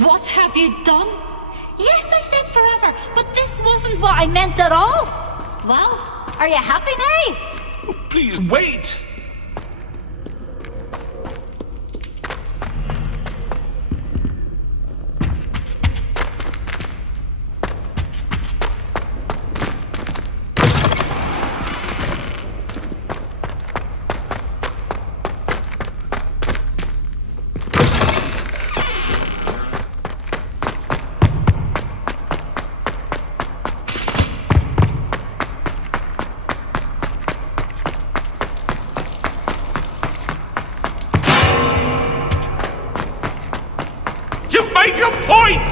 What have you done? Yes, I said forever, but this wasn't what I meant at all. Well, are you happy now? Oh, please, wait! You've made your point!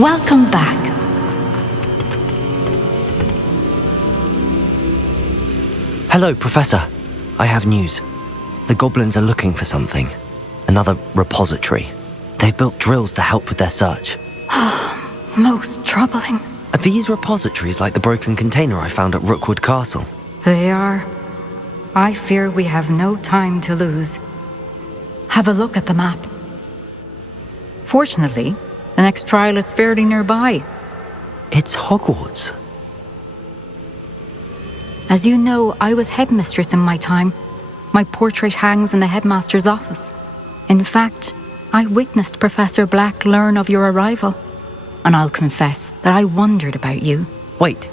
Welcome back. Hello, Professor. I have news. The goblins are looking for something. Another repository. They've built drills to help with their search. Most troubling. Are these repositories like the broken container I found at Rookwood Castle? They are. I fear we have no time to lose. Have a look at the map. Fortunately, the next trial is fairly nearby. It's Hogwarts. As you know, I was headmistress in my time. My portrait hangs in the headmaster's office. In fact, I witnessed Professor Black learn of your arrival. And I'll confess that I wondered about you. Wait,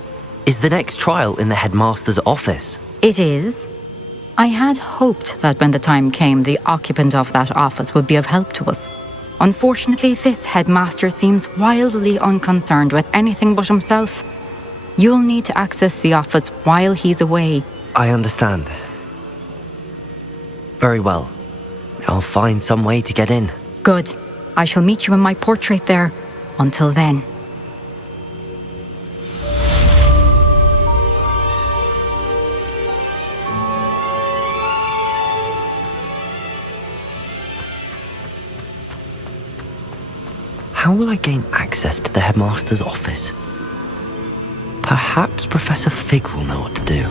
is the next trial in the headmaster's office? It is. I had hoped that when the time came, the occupant of that office would be of help to us. Unfortunately, this headmaster seems wildly unconcerned with anything but himself. You'll need to access the office while he's away. I understand. Very well. I'll find some way to get in. Good. I shall meet you in my portrait there. Until then. How will I gain access to the headmaster's office? Perhaps Professor Fig will know what to do.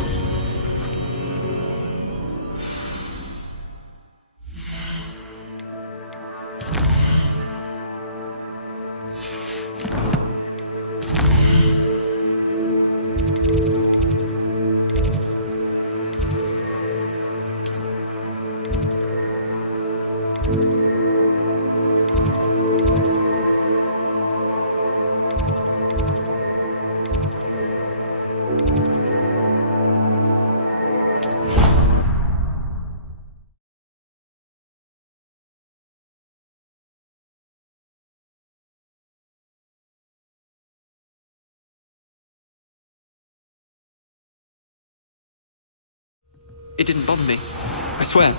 It didn't bother me. I swear.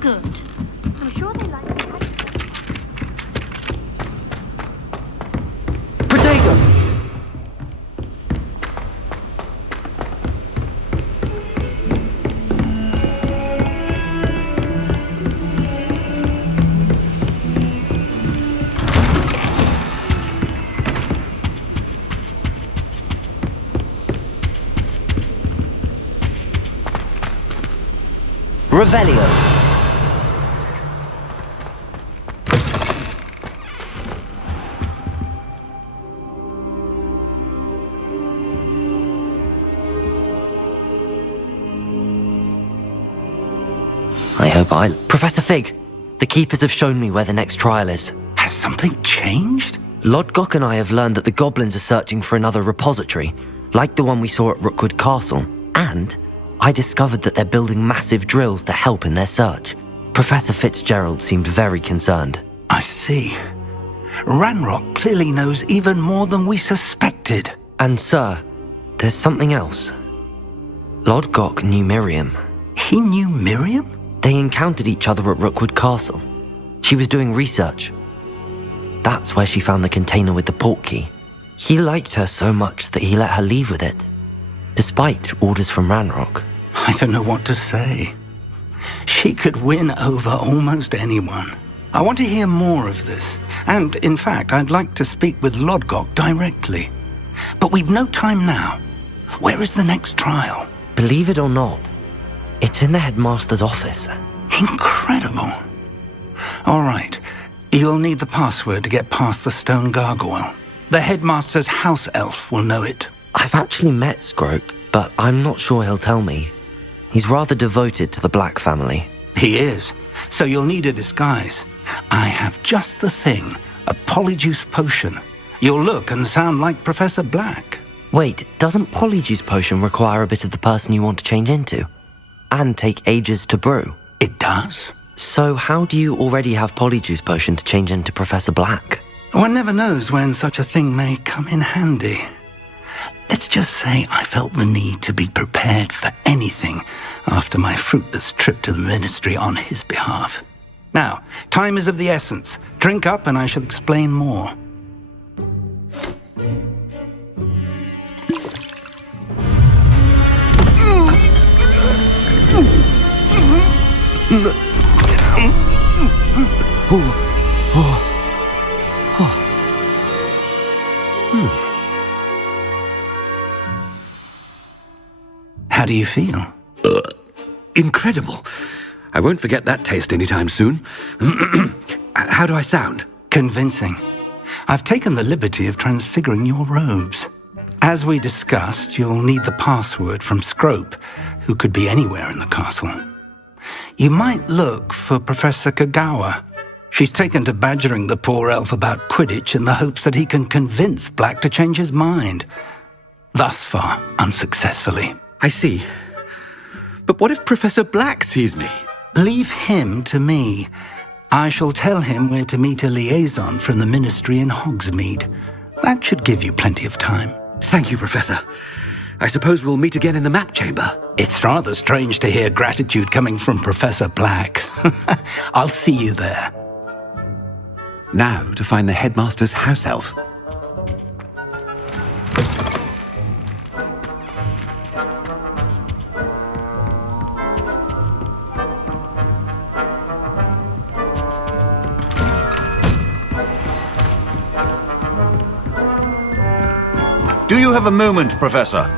Good. I'm sure they like it. Protego! Revelio. I hope Professor Fig, the Keepers have shown me where the next trial is. Has something changed? Lodgok and I have learned that the goblins are searching for another repository, like the one we saw at Rookwood Castle, and I discovered that they're building massive drills to help in their search. Professor FITZGERALD seemed very concerned. I see. Ranrock clearly knows even more than we suspected. And sir, there's something else. Lodgok knew Miriam. He knew Miriam? They encountered each other at Rookwood Castle. She was doing research. That's where she found the container with the port key. He liked her so much that he let her leave with it, despite orders from Ranrock. I don't know what to say. She could win over almost anyone. I want to hear more of this. And, in fact, I'd like to speak with Lodgok directly. But we've no time now. Where is the next trial? Believe it or not, it's in the headmaster's office. Incredible. All right. You'll need the password to get past the stone gargoyle. The headmaster's house elf will know it. I've actually met Scrope, but I'm not sure he'll tell me. He's rather devoted to the Black family. He is. So you'll need a disguise. I have just the thing. A polyjuice potion. You'll look and sound like Professor Black. Wait, doesn't Polyjuice potion require a bit of the person you want to change into? And take ages to brew? It does. So how do you already have Polyjuice potion to change into Professor Black? One never knows when such a thing may come in handy. Let's just say I felt the need to be prepared for anything after my fruitless trip to the ministry on his behalf. Now, time is of the essence. Drink up and I shall explain more. How do you feel? Incredible. I won't forget that taste anytime soon. How do I sound? Convincing. I've taken the liberty of transfiguring your robes. As we discussed, you'll need the password from Scrope, who could be anywhere in the castle. You might look for Professor Kagawa. She's taken to badgering the poor elf about Quidditch in the hopes that he can convince Black to change his mind. Thus far, unsuccessfully. I see. But what if Professor Black sees me? Leave him to me. I shall tell him where to meet a liaison from the ministry in Hogsmeade. That should give you plenty of time. Thank you, Professor. I suppose we'll meet again in the map chamber. It's rather strange to hear gratitude coming from Professor Black. I'll see you there. Now to find the headmaster's house elf. Do you have a moment, Professor?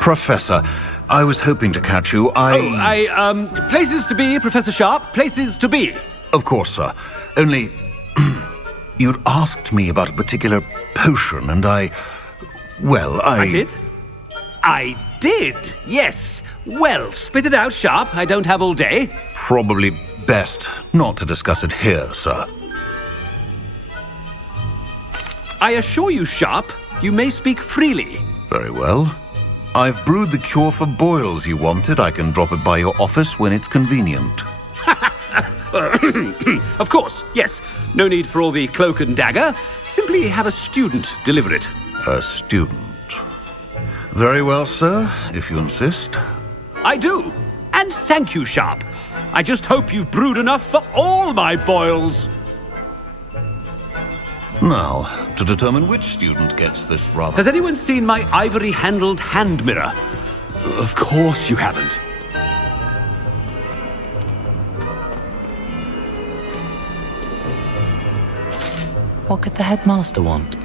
Professor, I was hoping to catch you. Places to be, Professor Sharp. Places to be. Of course, sir. Only, you'd asked me about a particular potion, and I did? I did, yes. Well, spit it out, Sharp. I don't have all day. Probably best not to discuss it here, sir. I assure you, Sharp, you may speak freely. Very well. I've brewed the cure for boils you wanted. I can drop it by your office when it's convenient. Of course, yes. No need for all the cloak and dagger. Simply have a student deliver it. A student. Very well, sir, if you insist. I do. And thank you, Sharp. I just hope you've brewed enough for all my boils. Now, to determine which student gets this rather... Has anyone seen my ivory-handled hand mirror? Of course you haven't. What could the headmaster want?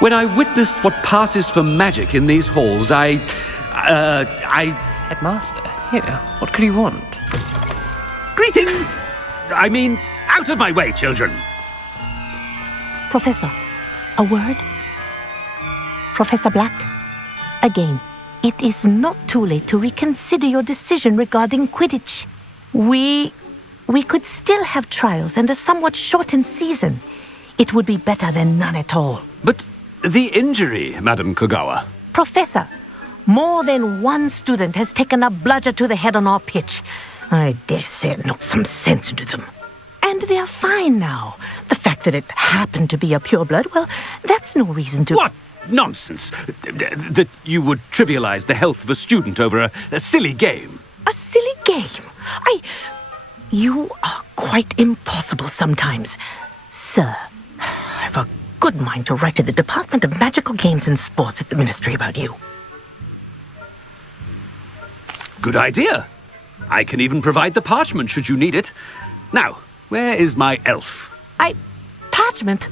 When I witness what passes for magic in these halls, I... Headmaster? Here, what could he want? Greetings! I mean, out of my way, children! Professor, a word? Professor Black, again, it is not too late to reconsider your decision regarding Quidditch. We could still have trials and a somewhat shortened season. It would be better than none at all. But the injury, Madam Kagawa. Professor, more than one student has taken a bludger to the head on our pitch. I dare say it knocked some sense into them. And they're fine now. The fact that it happened to be a pureblood, well, that's no reason to... What nonsense! That you would trivialize the health of a student over a silly game. A silly game? You are quite impossible sometimes. Sir, I've a good mind to write to the Department of Magical Games and Sports at the Ministry about you. Good idea. I can even provide the parchment should you need it. Now, where is my elf? Parchment?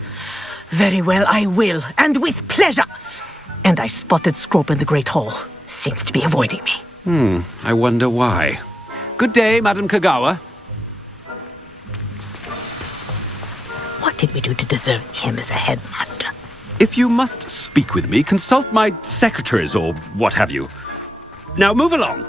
Very well, I will, and with pleasure. And I spotted Scrope in the Great Hall. Seems to be avoiding me. I wonder why. Good day, Madam Kagawa. What did we do to deserve him as a headmaster? If you must speak with me, consult my secretaries or what have you. Now move along.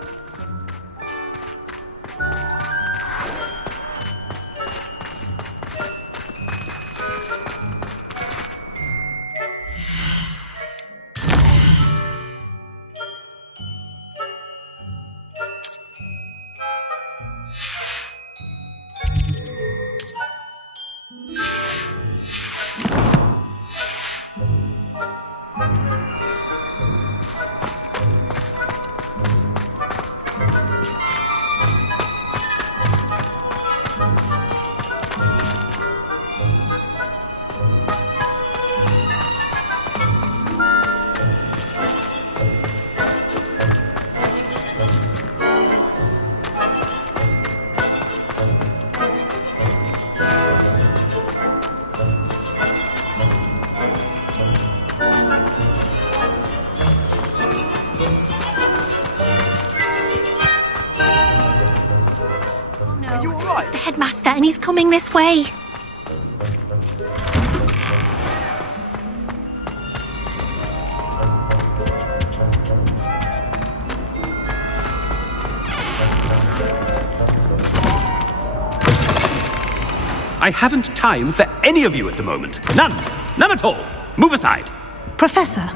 The headmaster, and he's coming this way. I haven't time for any of you at the moment. None. None at all. Move aside. Professor,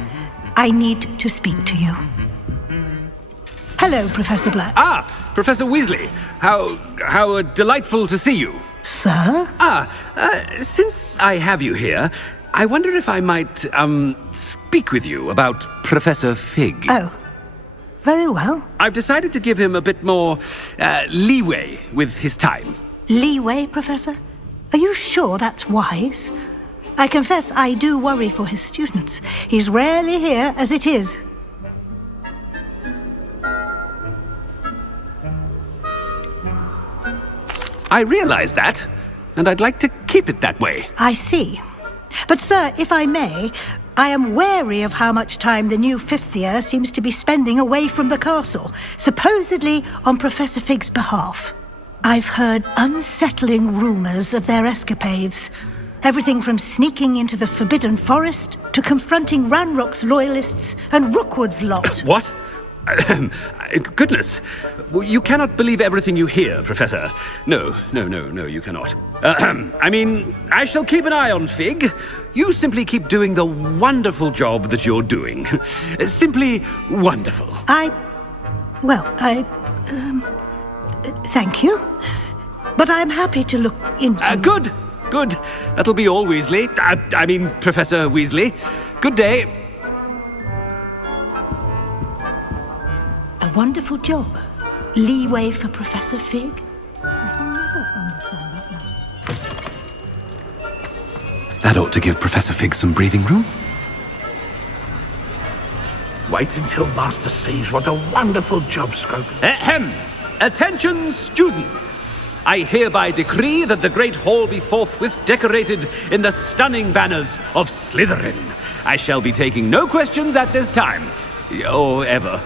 I need to speak to you. Hello, Professor Black. Ah, Professor Weasley. How delightful to see you. Sir? Since I have you here, I wonder if I might, speak with you about Professor Fig. Oh, very well. I've decided to give him a bit more, leeway with his time. Leeway, Professor? Are you sure that's wise? I confess I do worry for his students. He's rarely here as it is. I realize that, and I'd like to keep it that way. I see. But, sir, if I may, I am wary of how much time the new fifth year seems to be spending away from the castle, supposedly on Professor Fig's behalf. I've heard unsettling rumors of their escapades. Everything from sneaking into the Forbidden Forest to confronting Ranrock's loyalists and Rookwood's lot. What? Goodness. You cannot believe everything you hear, Professor. No, you cannot. I mean, I shall keep an eye on Fig. You simply keep doing the wonderful job that you're doing. Simply wonderful. Thank you. But I'm happy to look into... Good. That'll be all, Weasley. I mean, Professor Weasley. Good day. A wonderful job. Leeway for Professor Fig. That ought to give Professor Fig some breathing room. Wait until Master sees what a wonderful job Scrope. Ahem! Attention, students! I hereby decree that the Great Hall be forthwith decorated in the stunning banners of Slytherin. I shall be taking no questions at this time. Or ever.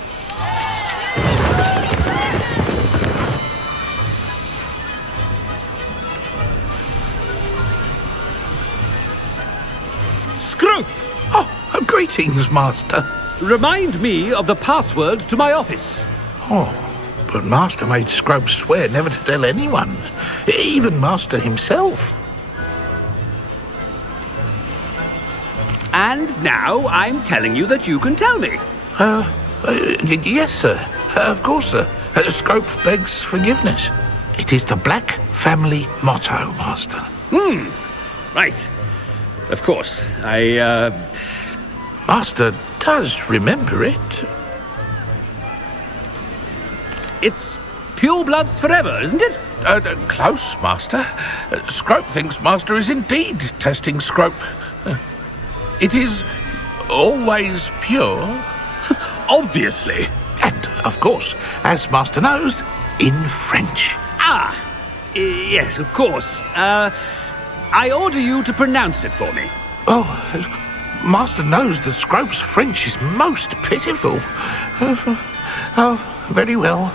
Scrope! Oh, greetings, Master. Remind me of the password to my office. Oh, but Master made Scrope swear never to tell anyone, even Master himself. And now I'm telling you that you can tell me. Yes, sir. Of course, sir. Scrope begs forgiveness. It is the Black family motto, Master. Right. Of course. Master does remember it. It's pure bloods forever, isn't it? Close, Master. Scrope thinks Master is indeed testing Scrope. It is always pure. Obviously. And, of course, as Master knows, in French. Yes, of course. I order you to pronounce it for me. Oh, Master knows that Scrope's French is most pitiful. Oh, very well.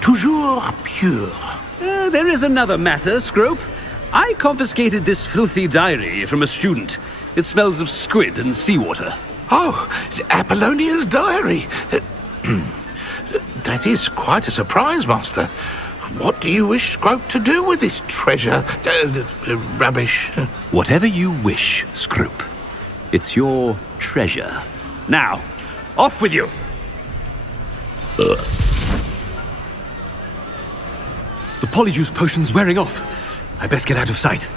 Toujours pure. There is another matter, Scrope. I confiscated this filthy diary from a student. It smells of squid and seawater. Oh, Apollonia's diary. That is quite a surprise, Master. What do you wish Scrope to do with this treasure? Rubbish. Whatever you wish, Scrope. It's your treasure. Now, off with you! The polyjuice potion's wearing off. I best get out of sight.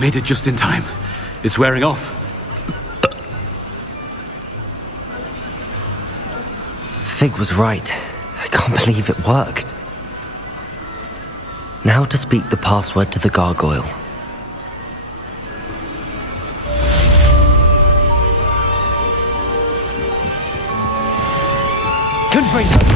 Made it just in time. It's wearing off. Fig was right. I can't believe it worked. Now to speak the password to the gargoyle. Confringo!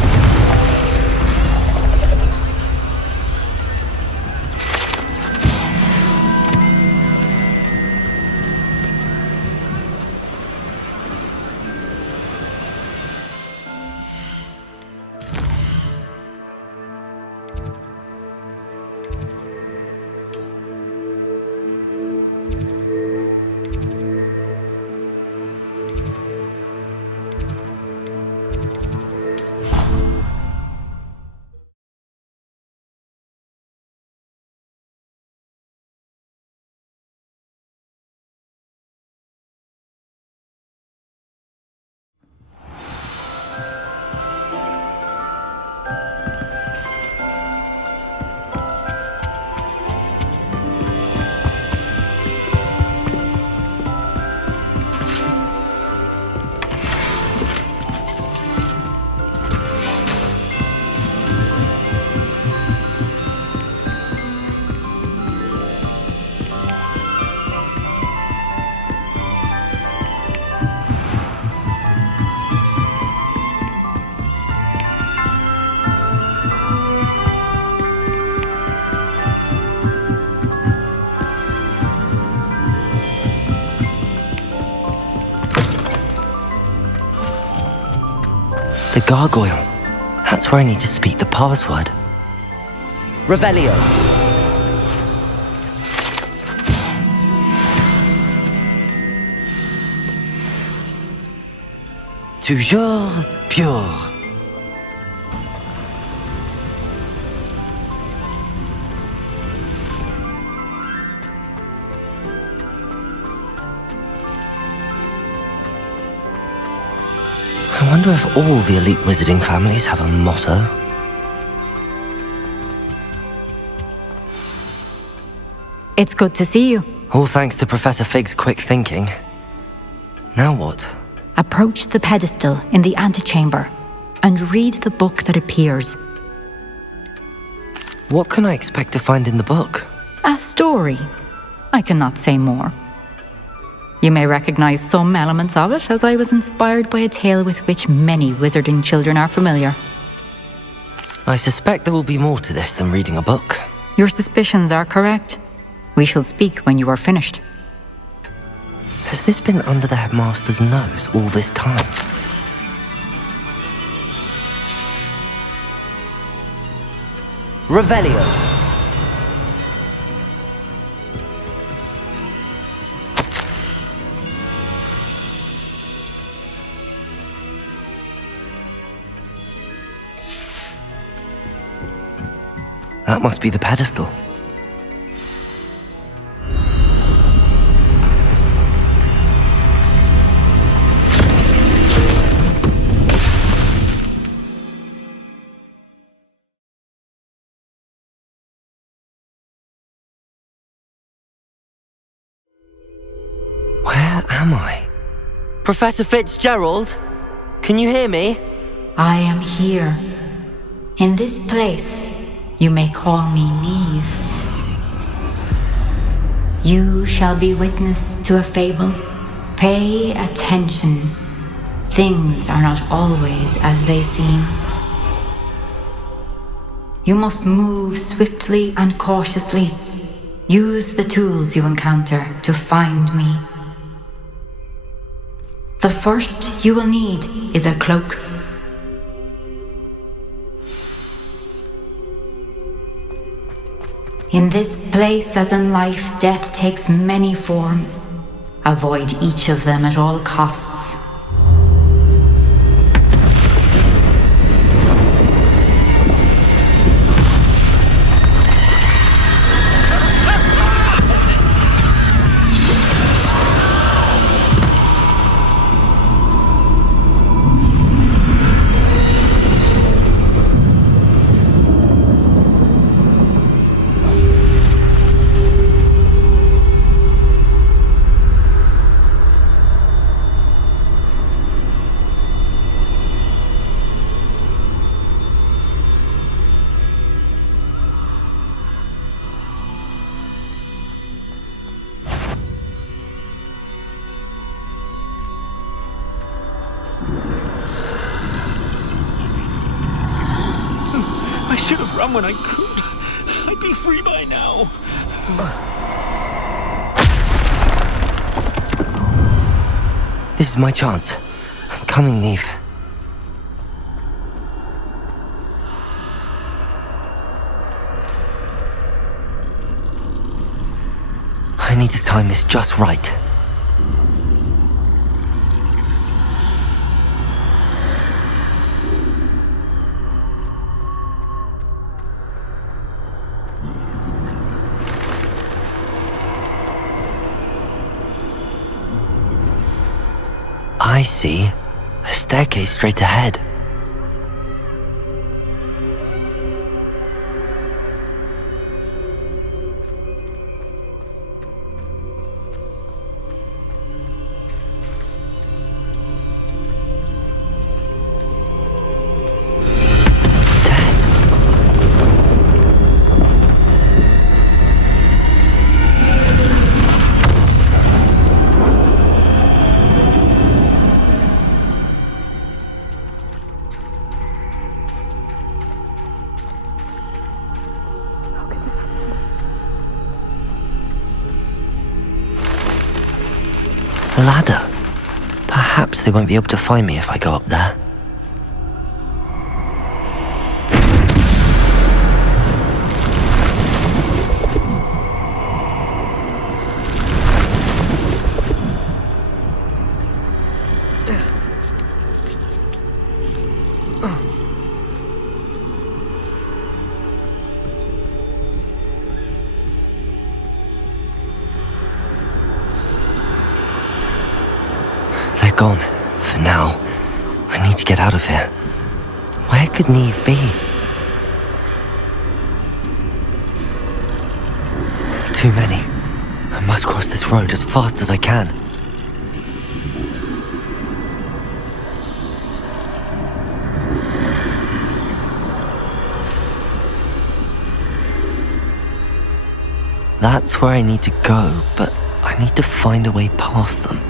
The gargoyle. That's where I need to speak the password. Revelio. Toujours pure. I wonder if all the elite wizarding families have a motto. It's good to see you. All thanks to Professor Fig's quick thinking. Now what? Approach the pedestal in the antechamber and read the book that appears. What can I expect to find in the book? A story. I cannot say more. You may recognize some elements of it, as I was inspired by a tale with which many wizarding children are familiar. I suspect there will be more to this than reading a book. Your suspicions are correct. We shall speak when you are finished. Has this been under the headmaster's nose all this time? Revelio. That must be the pedestal. Where am I? Professor Fitzgerald? Can you hear me? I am here. In this place, you may call me Neve. You shall be witness to a fable. Pay attention. Things are not always as they seem. You must move swiftly and cautiously. Use the tools you encounter to find me. The first you will need is a cloak. In this place, as in life, death takes many forms. Avoid each of them at all costs. I should have run when I could. I'd be free by now. This is my chance. I'm coming, Neve. I need to time this just right. I see a staircase straight ahead. A ladder. Perhaps they won't be able to find me if I go up there. They're gone, for now. I need to get out of here. Where could Neve be? Too many. I must cross this road as fast as I can. That's where I need to go, but I need to find a way past them.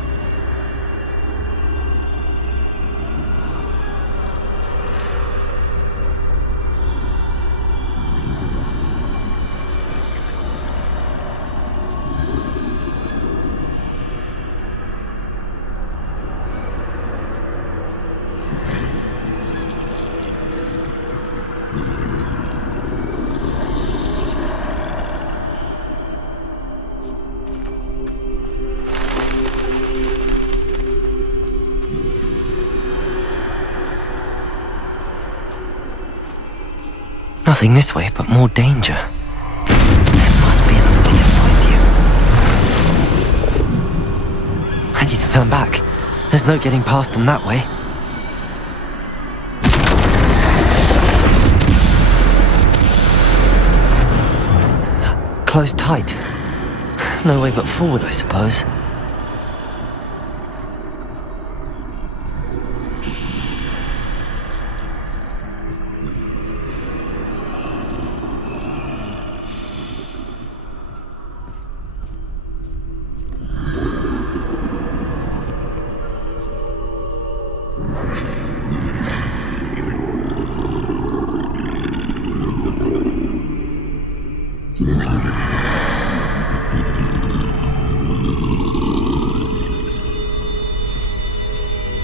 Nothing this way, but more danger. There must be another way to find you. I need to turn back. There's no getting past them that way. Closed tight. No way but forward, I suppose.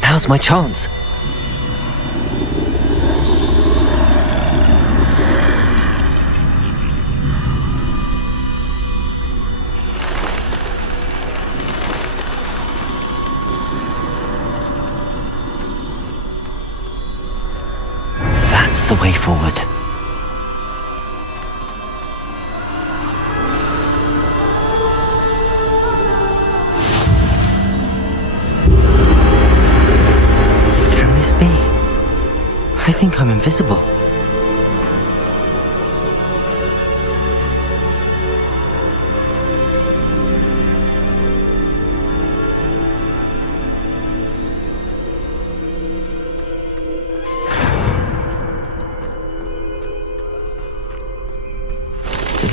Now's my chance. That's the way forward. I think I'm invisible.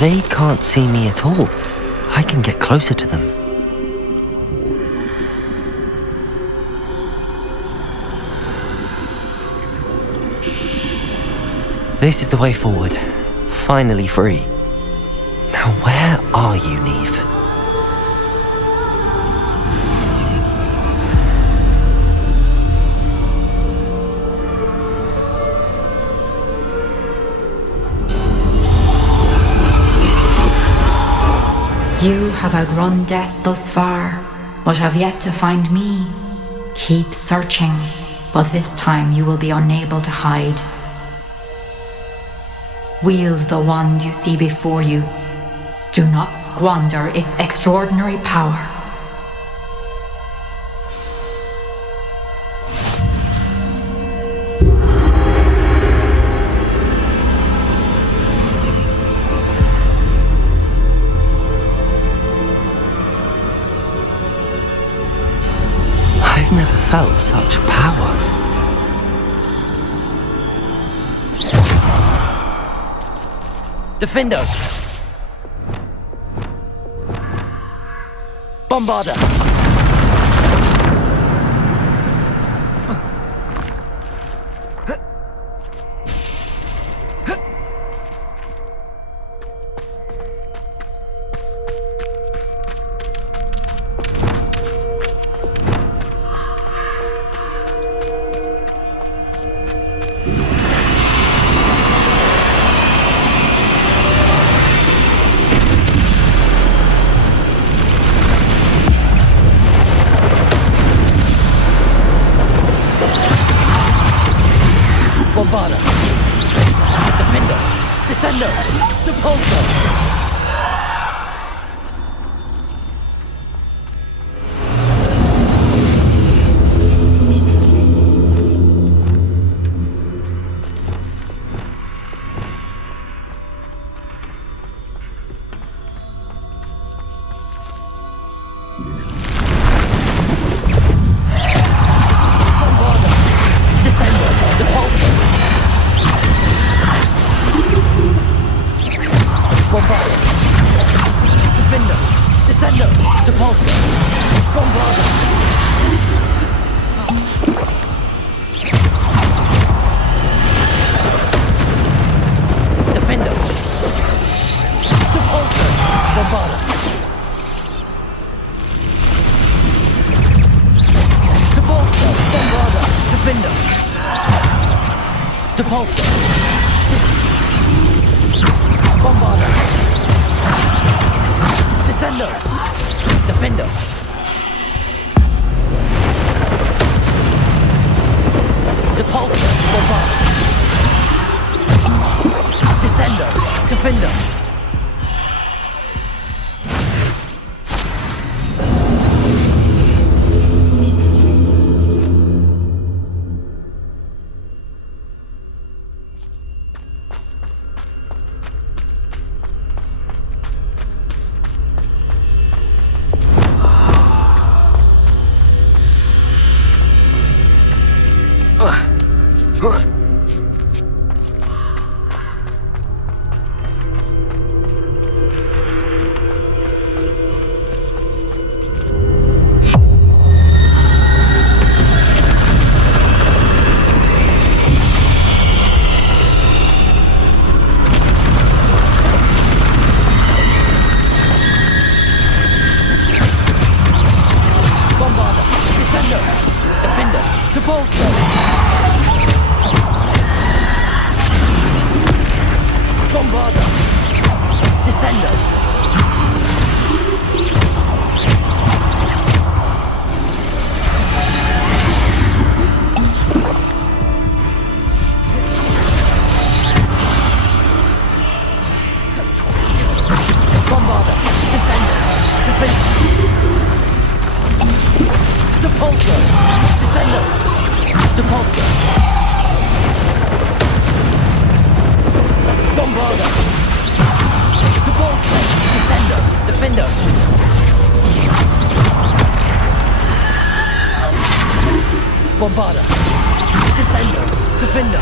They can't see me at all. I can get closer to them. This is the way forward. Finally free. Now where are you, Neve? You have outrun death thus far, but have yet to find me. Keep searching, but this time you will be unable to hide. Wield the wand you see before you. Do not squander its extraordinary power. I've never felt such power. Defender! Bombarder! Bombarder! Defender! Descender! Depulso! Descendo. Defender. Bombarda. Descendo. Defender.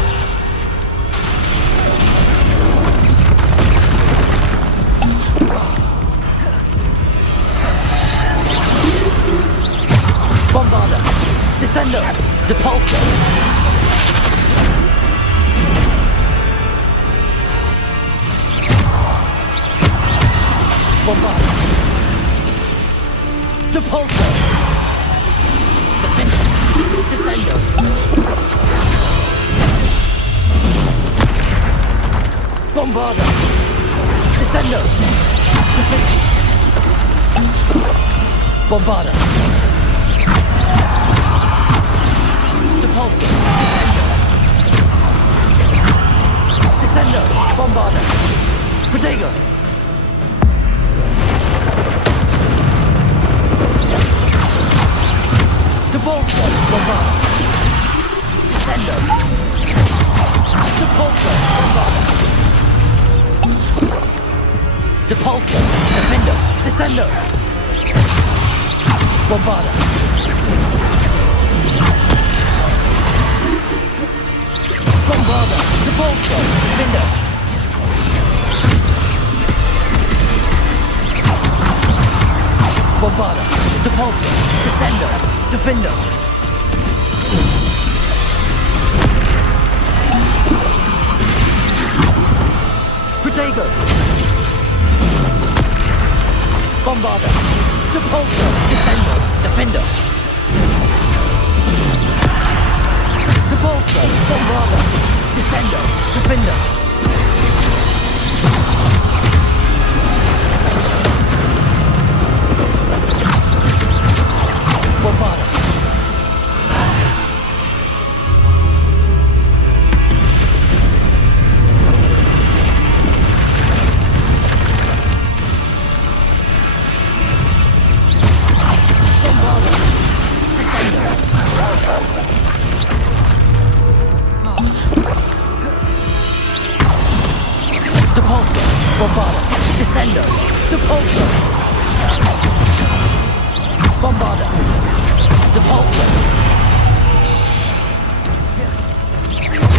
Bombarda. Descendo. Depulso. Bombarda. Depulso. Defender. Descendo. Bombarda. Descendo. Defender. Bombarda. Depulso. Descendo. Descendo. Bombarda. Protego. Depulso. Bombarda. Descendo. Depulso. Bombarda. Depulso. Defender. Descendo. Bombarda. Bombarda. Depulso. Defender. Bombarda. Depulso. Descendo. Defender. Protego. Bombarda. Depulso. Descendo. Defender. Depulso. Bombarda. Descendo. Defender. Bombarda. Bombarda. Descendo. Depulso. Bombarda. Depulso.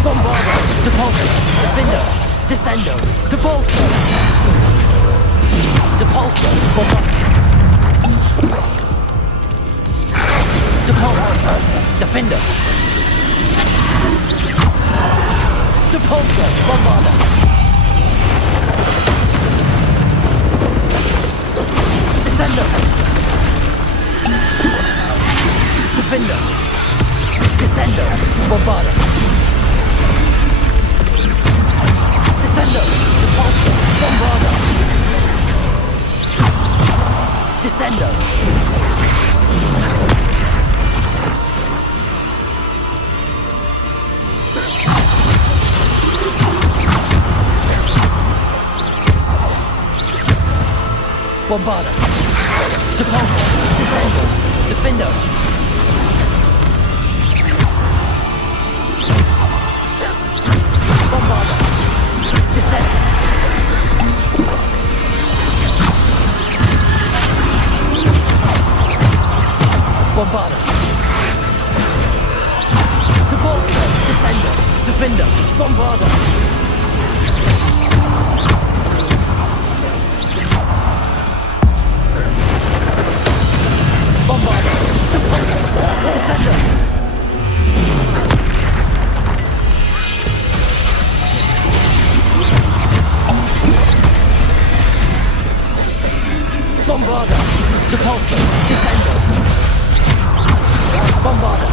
Bombarda. Depulso. Defender. Descendo. Depulso. Depulso. Bombarda. Depulso. Defender. Depulso. Bombarda. Descendo. Defender. Descendo. Bombarda. Descendo. Depulso. Bombarda. Descendo. Bombarda. Depulso. Descendo. Defendo. Bombarda. Descendo. Bombarda. Depulso. Descendo. Defendo. Bombarda. Bombarda. Descendo. Bombarda. Depulso. Descendo. Bombarda.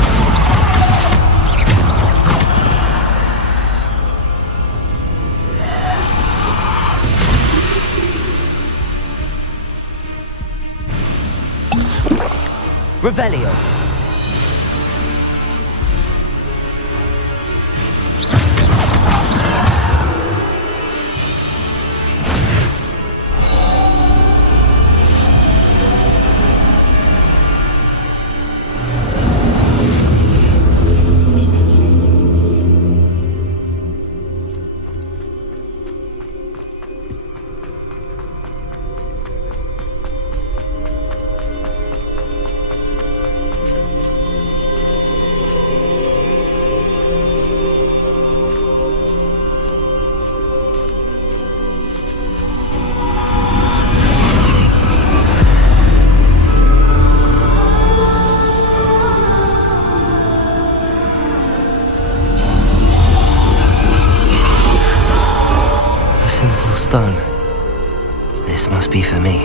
Revelio. Stone. This must be for me.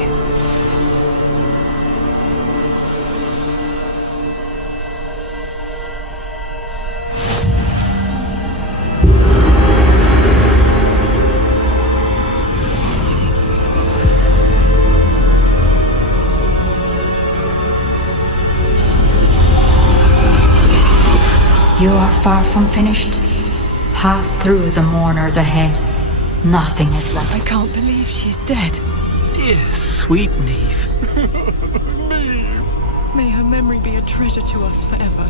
You are far from finished. Pass through the mourners ahead. Nothing is left. I can't believe she's dead. Dear, sweet Neve. May her memory be a treasure to us forever.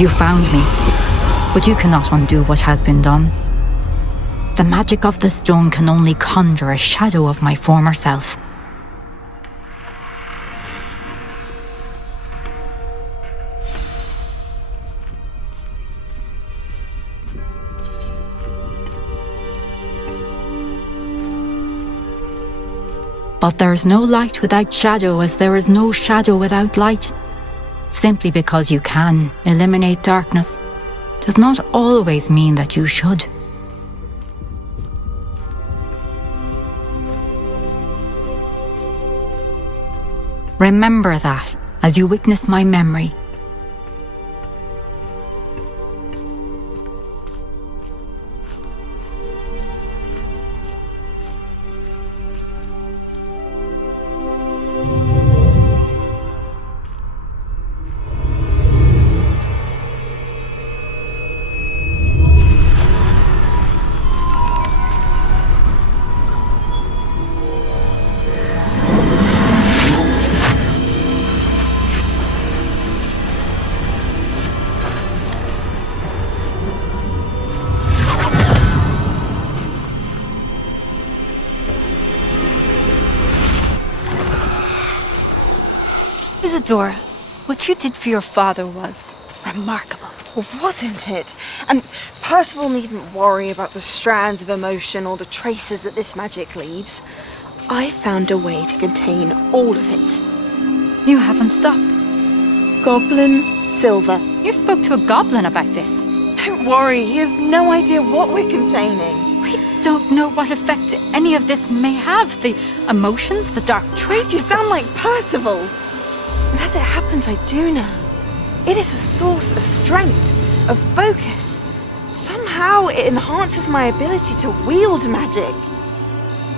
You found me, but you cannot undo what has been done. The magic of the stone can only conjure a shadow of my former self. But there is no light without shadow, as there is no shadow without light. Simply because you can eliminate darkness does not always mean that you should. Remember that as you witness my memory. Isadora, what you did for your father was remarkable. Well, wasn't it? And Percival needn't worry about the strands of emotion or the traces that this magic leaves. I found a way to contain all of it. You haven't stopped. Goblin Silver. You spoke to a goblin about this. Don't worry, he has no idea what we're containing. We don't know what effect any of this may have. The emotions, the dark traits. You sound like Percival. And as it happens, I do know. It is a source of strength, of focus. Somehow it enhances my ability to wield magic.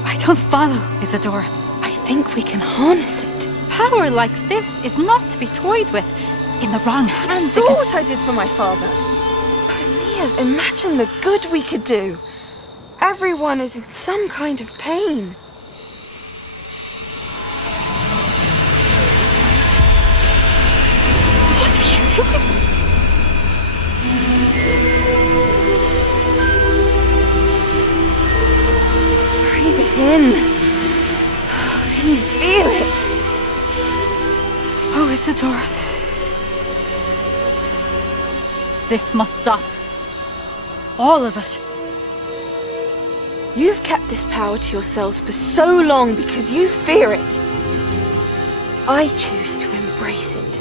I don't follow, Isadora. I think think we can harness it. Power like this is not to be toyed with. In the wrong You hands, saw what I did for my father. Niamh, imagine the good we could do. Everyone is in some kind of pain. What are you doing? Breathe it in. Can you feel it? Oh, Isadora. This must stop. All of it. You've kept this power to yourselves for so long because you fear it. I choose to embrace it.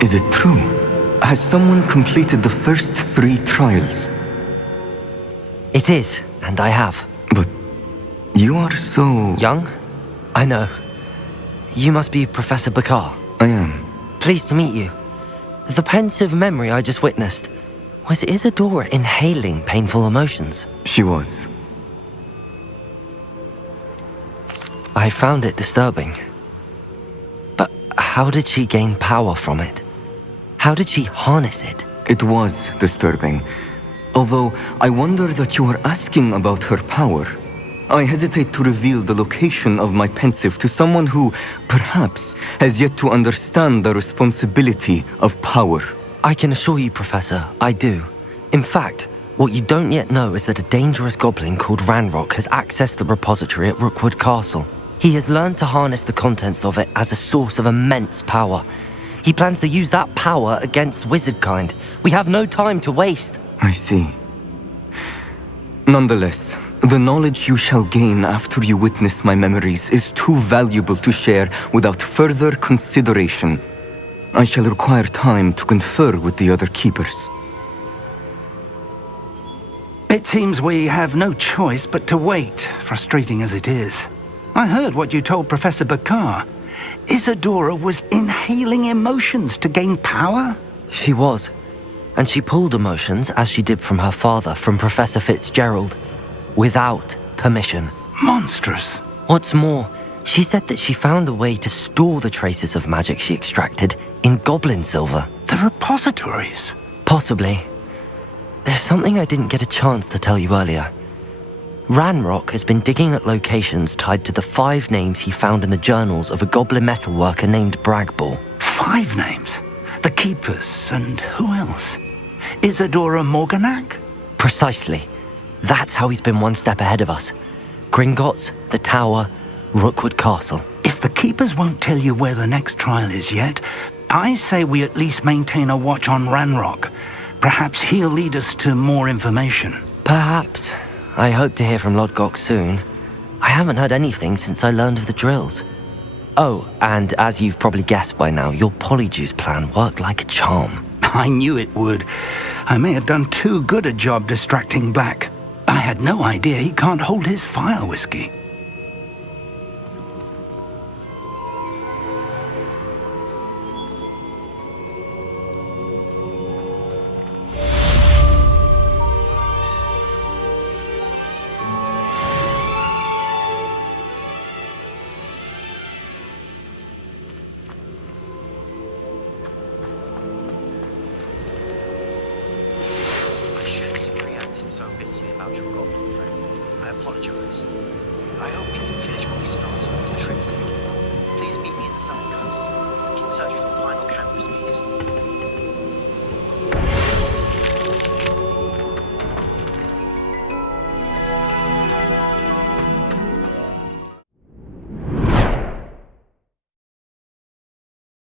Is it true? Has someone completed the first 3 trials? It is, and I have. But you are so... Young? I know. You must be Professor Bakar. I am. Pleased to meet you. The pensive memory I just witnessed, was Isadora inhaling painful emotions? She was. I found it disturbing. But how did she gain power from it? How did she harness it? It was disturbing. Although I wonder that you are asking about her power. I hesitate to reveal the location of my pensive to someone who, perhaps, has yet to understand the responsibility of power. I can assure you, Professor, I do. In fact, what you don't yet know is that a dangerous goblin called Ranrock has accessed the repository at Rookwood Castle. He has learned to harness the contents of it as a source of immense power. He plans to use that power against wizardkind. We have no time to waste. I see. Nonetheless, the knowledge you shall gain after you witness my memories is too valuable to share without further consideration. I shall require time to confer with the other keepers. It seems we have no choice but to wait, frustrating as it is. I heard what you told Professor Bakar. Isadora was inhaling emotions to gain power? She was. And she pulled emotions, as she did from her father, from Professor FITZGERALD, without permission. Monstrous. What's more, she said that she found a way to store the traces of magic she extracted in goblin silver. The repositories? Possibly. There's something I didn't get a chance to tell you earlier. Ranrock has been digging at locations tied to the 5 names he found in the journals of a goblin metalworker named Bragball. 5 names? The Keepers, and who else? Isadora Morganac? Precisely. That's how he's been one step ahead of us. Gringotts, the Tower, Rookwood Castle. If the Keepers won't tell you where the next trial is yet, I say we at least maintain a watch on Ranrock. Perhaps he'll lead us to more information. Perhaps. I hope to hear from Lodgok soon. I haven't heard anything since I learned of the drills. Oh, and as you've probably guessed by now, your Polyjuice plan worked like a charm. I knew it would. I may have done too good a job distracting Black. I had no idea he can't hold his fire whiskey. So bitterly about your goblin friend. I apologize. I hope we can finish what we started with the Trinity. Please meet me at the southern coast. We can search for the final canvas piece.